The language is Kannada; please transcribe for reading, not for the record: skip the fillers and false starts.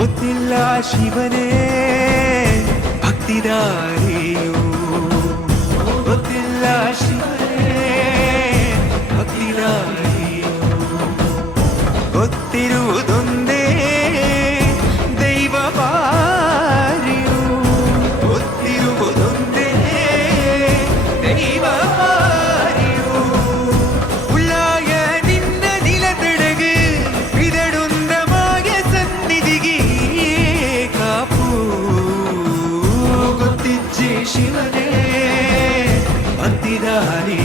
ಗೊತ್ತಿಲ್ಲ ಶಿವನೇ ಭಕ್ತಿದಾರಿಯು, ಗೊತ್ತಿಲ್ಲ ಶಿವನೇ ಭಕ್ತಿದಾರಿಯು, ಗೊತ್ತಿರುವುದೊಂದೇ ದೈವ ಬಾರಿಯು, ಗೊತ್ತಿರುವುದೊಂದೇ ದೈವ ಬಾರಿಯು. ಉಳ್ಳಾಯ ನಿನ್ನ ನಿಲತಡகு விதடுந்த மாய சந்நிதிகி காப்பு ಗೊತ್ತಿಜ್ಜೆ ಶಿವನೇ ಭಕ್ತಿದಾರಿ